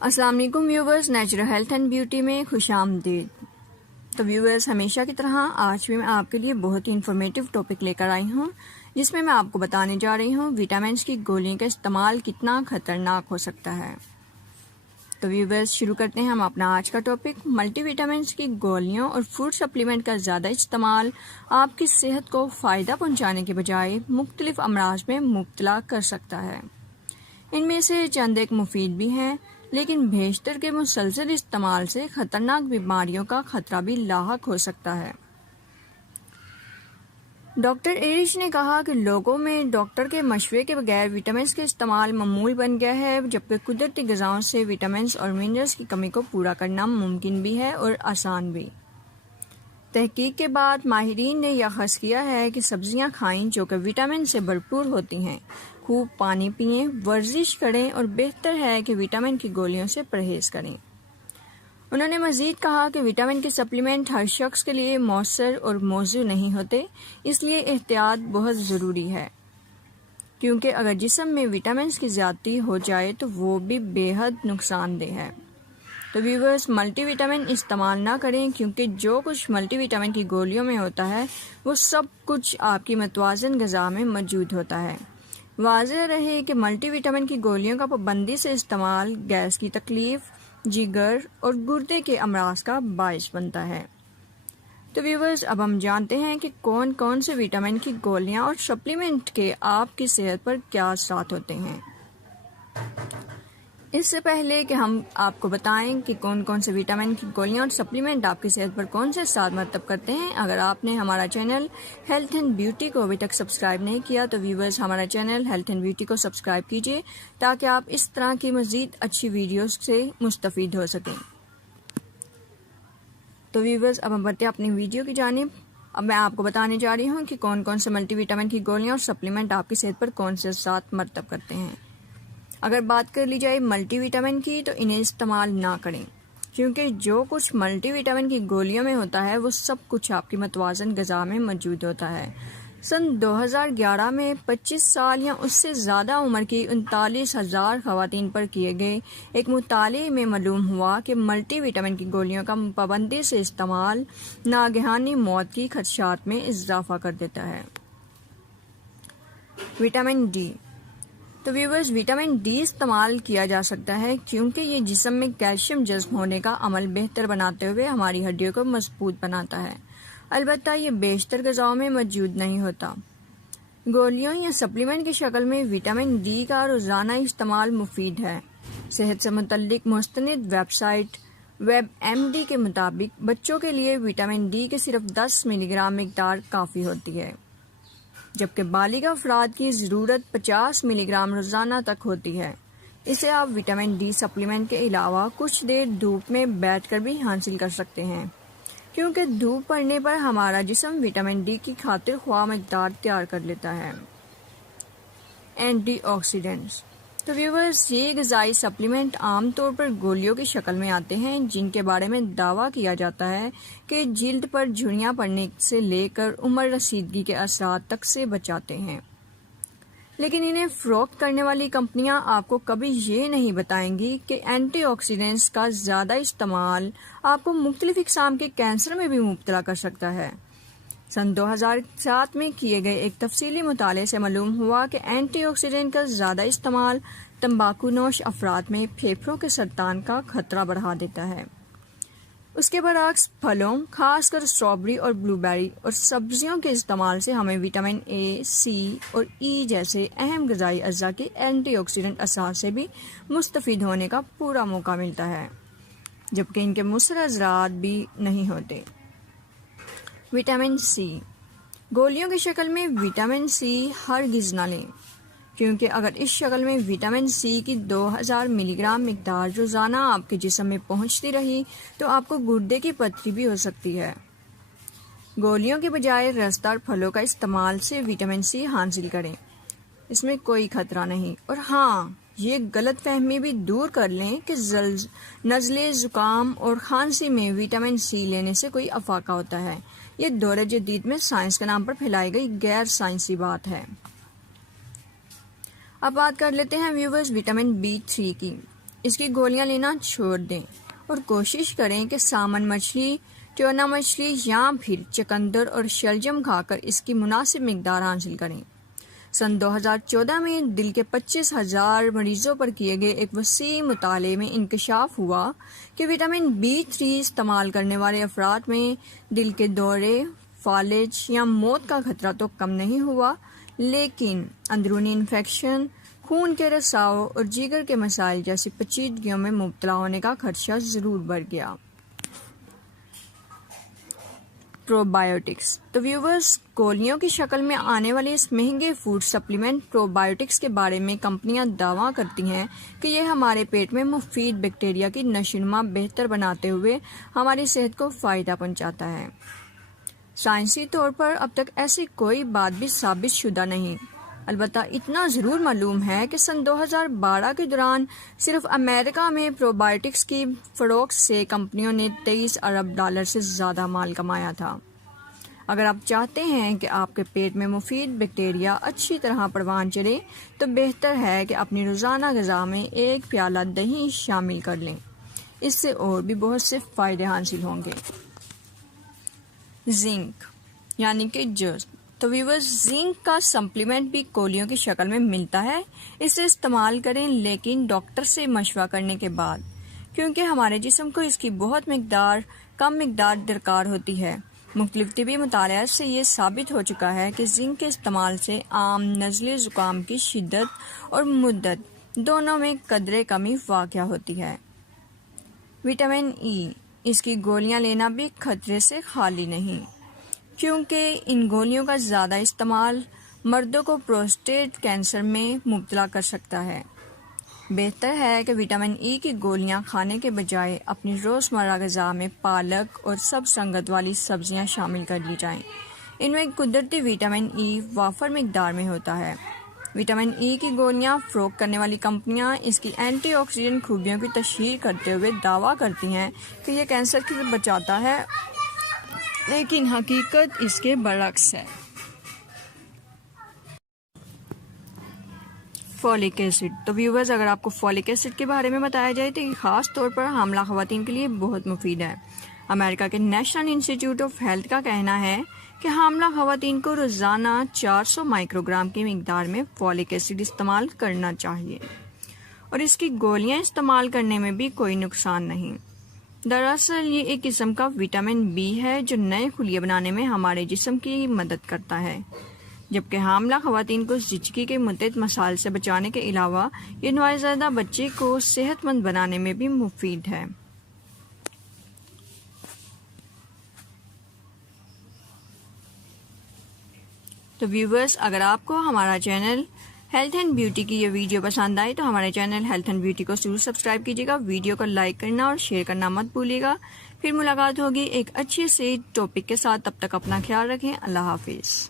السلام علیکم viewers, natural health and beauty میں خوش آمدید۔ تو ویورز، ہمیشہ کی طرح آج بھی میں آپ کے لیے بہت ہی انفارمیٹیو ٹاپک لے کر آئی ہوں، جس میں آپ کو بتانے جا رہی ہوں وٹامنس کی گولیوں کا استعمال کتنا خطرناک ہو سکتا ہے۔ تو ویورز، شروع کرتے ہیں ہم اپنا آج کا ٹاپک۔ ملٹی وٹامنس کی گولیوں اور فوڈ سپلیمنٹ کا زیادہ استعمال آپ کی صحت کو فائدہ پہنچانے کے بجائے مختلف امراض میں مبتلا کر سکتا ہے۔ ان میں سے چند ایک مفید بھی ہیں، لیکن بیشتر کے مسلسل استعمال سے خطرناک بیماریوں کا خطرہ بھی لاحق ہو سکتا ہے۔ ڈاکٹر ایرش نے کہا کہ لوگوں میں ڈاکٹر کے مشورے کے بغیر وٹامنس کا استعمال معمول بن گیا ہے، جبکہ قدرتی غذاؤں سے وٹامنس اور منرلز کی کمی کو پورا کرنا ممکن بھی ہے اور آسان بھی۔ تحقیق کے بعد ماہرین نے یہ اخذ کیا ہے کہ سبزیاں کھائیں جو کہ وٹامن سے بھرپور ہوتی ہیں، خوب پانی پئیں، ورزش کریں اور بہتر ہے کہ وٹامن کی گولیوں سے پرہیز کریں۔ انہوں نے مزید کہا کہ وٹامن کے سپلیمنٹ ہر شخص کے لیے مؤثر اور موزوں نہیں ہوتے، اس لیے احتیاط بہت ضروری ہے، کیونکہ اگر جسم میں وٹامنس کی زیادتی ہو جائے تو وہ بھی بے حد نقصان دہ ہے۔ تو ویورز، ملٹی وٹامن استعمال نہ کریں، کیونکہ جو کچھ ملٹی وٹامن کی گولیوں میں ہوتا ہے وہ سب کچھ آپ کی متوازن غذا میں موجود ہوتا ہے۔ واضح رہے کہ ملٹی وٹامن کی گولیوں کا پابندی سے استعمال گیس کی تکلیف، جگر اور گردے کے امراض کا باعث بنتا ہے۔ تو ویورز، اب ہم جانتے ہیں کہ کون کون سے وٹامن کی گولیاں اور سپلیمنٹ کے آپ کی صحت پر کیا اثرات ہوتے ہیں۔ اس سے پہلے کہ ہم آپ کو بتائیں کہ کون کون سے وٹامن کی گولیاں اور سپلیمنٹ آپ کی صحت پر کون سے اثرات مرتب کرتے ہیں، اگر آپ نے ہمارا چینل ہیلتھ اینڈ بیوٹی کو ابھی تک سبسکرائب نہیں کیا تو ویورز، ہمارا چینل ہیلتھ اینڈ بیوٹی کو سبسکرائب کیجیے تاکہ آپ اس طرح کی مزید اچھی ویڈیوز سے مستفید ہو سکیں۔ تو ویورز، اب ہم بڑھتے ہیں اپنی ویڈیو کی جانب۔ اب میں آپ کو بتانے جا رہی ہوں کہ کون کون سے ملٹی وٹامن کی گولیاں اور سپلیمنٹ آپ کی صحت پر کون سے اثرات مرتب کرتے ہیں۔ اگر بات کر لی جائے ملٹی وٹامن کی تو انہیں استعمال نہ کریں، کیونکہ جو کچھ ملٹی وٹامن کی گولیوں میں ہوتا ہے وہ سب کچھ آپ کی متوازن غذا میں موجود ہوتا ہے۔ سن 2011 میں 25 سال یا اس سے زیادہ عمر کی 39,000 خواتین پر کیے گئے ایک مطالعے میں معلوم ہوا کہ ملٹی وٹامن کی گولیوں کا پابندی سے استعمال ناگہانی موت کی خدشات میں اضافہ کر دیتا ہے۔ Vitamin D. تو ویورز، وٹامن ڈی استعمال کیا جا سکتا ہے کیونکہ یہ جسم میں کیلشیم جذب ہونے کا عمل بہتر بناتے ہوئے ہماری ہڈیوں کو مضبوط بناتا ہے۔ البتہ یہ بیشتر غذاؤں میں موجود نہیں ہوتا۔ گولیوں یا سپلیمنٹ کی شکل میں وٹامن ڈی کا روزانہ استعمال مفید ہے۔ صحت سے متعلق مستند website WebMD کے مطابق بچوں کے لیے وٹامن ڈی کے صرف 10 ملی گرام مقدار کافی ہوتی ہے، جبکہ بالغ افراد کی ضرورت 50 ملی گرام روزانہ تک ہوتی ہے۔ اسے آپ وٹامن ڈی سپلیمنٹ کے علاوہ کچھ دیر دھوپ میں بیٹھ کر بھی حاصل کر سکتے ہیں، کیونکہ دھوپ پڑنے پر ہمارا جسم وٹامن ڈی کی خاطر خواہ مقدار تیار کر لیتا ہے۔ Anti oxidants. تو ویورز، یہ غذائی سپلیمنٹ عام طور پر گولیوں کی شکل میں آتے ہیں، جن کے بارے میں دعویٰ کیا جاتا ہے کہ جلد پر جھریاں پڑنے سے لے کر عمر رسیدگی کے اثرات تک سے بچاتے ہیں، لیکن انہیں فروخت کرنے والی کمپنیاں آپ کو کبھی یہ نہیں بتائیں گی کہ اینٹی آکسیڈنٹس کا زیادہ استعمال آپ کو مختلف اقسام کے کینسر میں بھی مبتلا کر سکتا ہے۔ سن 2007 میں کیے گئے ایک تفصیلی مطالعے سے معلوم ہوا کہ اینٹی آکسیڈنٹ کا زیادہ استعمال تمباکو نوش افراد میں پھیپھڑوں کے سرطان کا خطرہ بڑھا دیتا ہے۔ اس کے برعکس پھلوں، خاص کر اسٹرابیری اور بلو بیری اور سبزیوں کے استعمال سے ہمیں وٹامن اے، سی اور ای جیسے اہم غذائی اجزاء کے اینٹی آکسیڈنٹ اثرات سے بھی مستفید ہونے کا پورا موقع ملتا ہے، جبکہ ان کے مضر اثرات بھی نہیں ہوتے۔ Vitamin C. گولیوں کی شکل میں وٹامن سی ہرگز نہ لیں، کیونکہ اگر اس شکل میں وٹامن سی کی 2000 ملی گرام مقدار روزانہ آپ کے جسم میں پہنچتی رہی تو آپ کو گردے کی پتھری بھی ہو سکتی ہے۔ گولیوں کے بجائے رسدار پھلوں کا استعمال سے وٹامن سی حاصل کریں، اس میں کوئی خطرہ نہیں۔ اور ہاں، یہ غلط فہمی بھی دور کر لیں کہ نزلے، زکام اور کھانسی میں وٹامن سی لینے سے کوئی افاقہ ہوتا ہے۔ یہ دور جدید میں سائنس کے نام پر پھیلائی گئی غیر سائنسی بات ہے۔ اب بات کر لیتے ہیں ویورز وٹامن B3 کی۔ اس کی گولیاں لینا چھوڑ دیں اور کوشش کریں کہ سامن مچھلی، ٹیونا مچھلی یا پھر چقندر اور شلجم کھا کر اس کی مناسب مقدار حاصل کریں۔ سن 2014 میں دل کے 25,000 مریضوں پر کیے گئے ایک وسیع مطالعے میں انکشاف ہوا کہ وٹامن B3 استعمال کرنے والے افراد میں دل کے دورے، فالج یا موت کا خطرہ تو کم نہیں ہوا، لیکن اندرونی انفیکشن، خون کے رساؤ اور جگر کے مسائل جیسی پیچیدگیوں میں مبتلا ہونے کا خدشہ ضرور بڑھ گیا۔ پرو بایوٹکس۔ تو ویورز، گولیوں کی شکل میں آنے والے اس مہنگے فوڈ سپلیمنٹ پرو بایوٹکس کے بارے میں کمپنیاں دعویٰ کرتی ہیں کہ یہ ہمارے پیٹ میں مفید بیکٹیریا کی نشوونما بہتر بناتے ہوئے ہماری صحت کو فائدہ پہنچاتا ہے۔ سائنسی طور پر اب تک ایسی کوئی بات بھی ثابت شدہ نہیں، البتہ اتنا ضرور معلوم ہے کہ سن 2012 کے دوران صرف امریکہ میں پرو بایوٹکس کی فروخت سے کمپنیوں نے $23 ارب سے زیادہ مال کمایا تھا۔ اگر آپ چاہتے ہیں کہ آپ کے پیٹ میں مفید بیکٹیریا اچھی طرح پروان چلے تو بہتر ہے کہ اپنی روزانہ غذا میں ایک پیالہ دہی شامل کر لیں، اس سے اور بھی بہت سے فائدے حاصل ہوں گے۔ زنک یعنی کہ جزو۔ تو ویورز، زنک کا سپلیمنٹ بھی گولیوں کی شکل میں ملتا ہے، اسے استعمال کریں لیکن ڈاکٹر سے مشورہ کرنے کے بعد، کیونکہ ہمارے جسم کو اس کی بہت کم مقدار درکار ہوتی ہے۔ مختلف طبی مطالعات سے یہ ثابت ہو چکا ہے کہ زنک کے استعمال سے عام نزلے زکام کی شدت اور مدت دونوں میں قدرے کمی واقع ہوتی ہے۔ وٹامن ای، اس کی گولیاں لینا بھی خطرے سے خالی نہیں، کیونکہ ان گولیوں کا زیادہ استعمال مردوں کو پروسٹیٹ کینسر میں مبتلا کر سکتا ہے۔ بہتر ہے کہ وٹامن ای کی گولیاں کھانے کے بجائے اپنی روزمرہ غذا میں پالک اور سبز رنگت والی سبزیاں شامل کر لی جائیں۔ ان میں قدرتی وٹامن ای وافر مقدار میں ہوتا ہے۔ وٹامن ای کی گولیاں فروخت کرنے والی کمپنیاں اس کی اینٹی آکسیڈنٹ خوبیوں کی تشہیر کرتے ہوئے دعویٰ کرتی ہیں کہ یہ کینسر سے بچاتا ہے، لیکن حقیقت اس کے برعکس ہے۔ Folk acid. تو ویورز، اگر آپ کو فولک ایسڈ کے بارے میں بتایا جائے تو یہ خاص طور پر حاملہ خواتین کے لیے بہت مفید ہے۔ امریکہ کے نیشنل انسٹی ٹیوٹ آف ہیلتھ کا کہنا ہے کہ حاملہ خواتین کو روزانہ 400 مائکرو گرام کی مقدار میں فولک ایسڈ استعمال کرنا چاہیے، اور اس کی گولیاں استعمال کرنے میں بھی کوئی نقصان نہیں۔ دراصل یہ ایک قسم کا وٹامن بی ہے جو نئے خلیے بنانے میں ہمارے جسم کی مدد کرتا ہے، جبکہ حاملہ خواتین کو زچگی کے متعدد مسائل سے بچانے کے علاوہ یہ نوزائیدہ بچے کو صحت مند بنانے میں بھی مفید ہے۔ تو ویورز، اگر آپ کو ہمارا چینل ہیلتھ اینڈ بیوٹی کی یہ ویڈیو پسند آئی تو ہمارے چینل ہیلتھ اینڈ بیوٹی کو ضرور سبسکرائب کیجیے گا، ویڈیو کو لائک کرنا اور شیئر کرنا مت بھولیے گا۔ پھر ملاقات ہوگی ایک اچھے سے ٹاپک کے ساتھ، تب تک اپنا خیال رکھیں۔ اللہ حافظ۔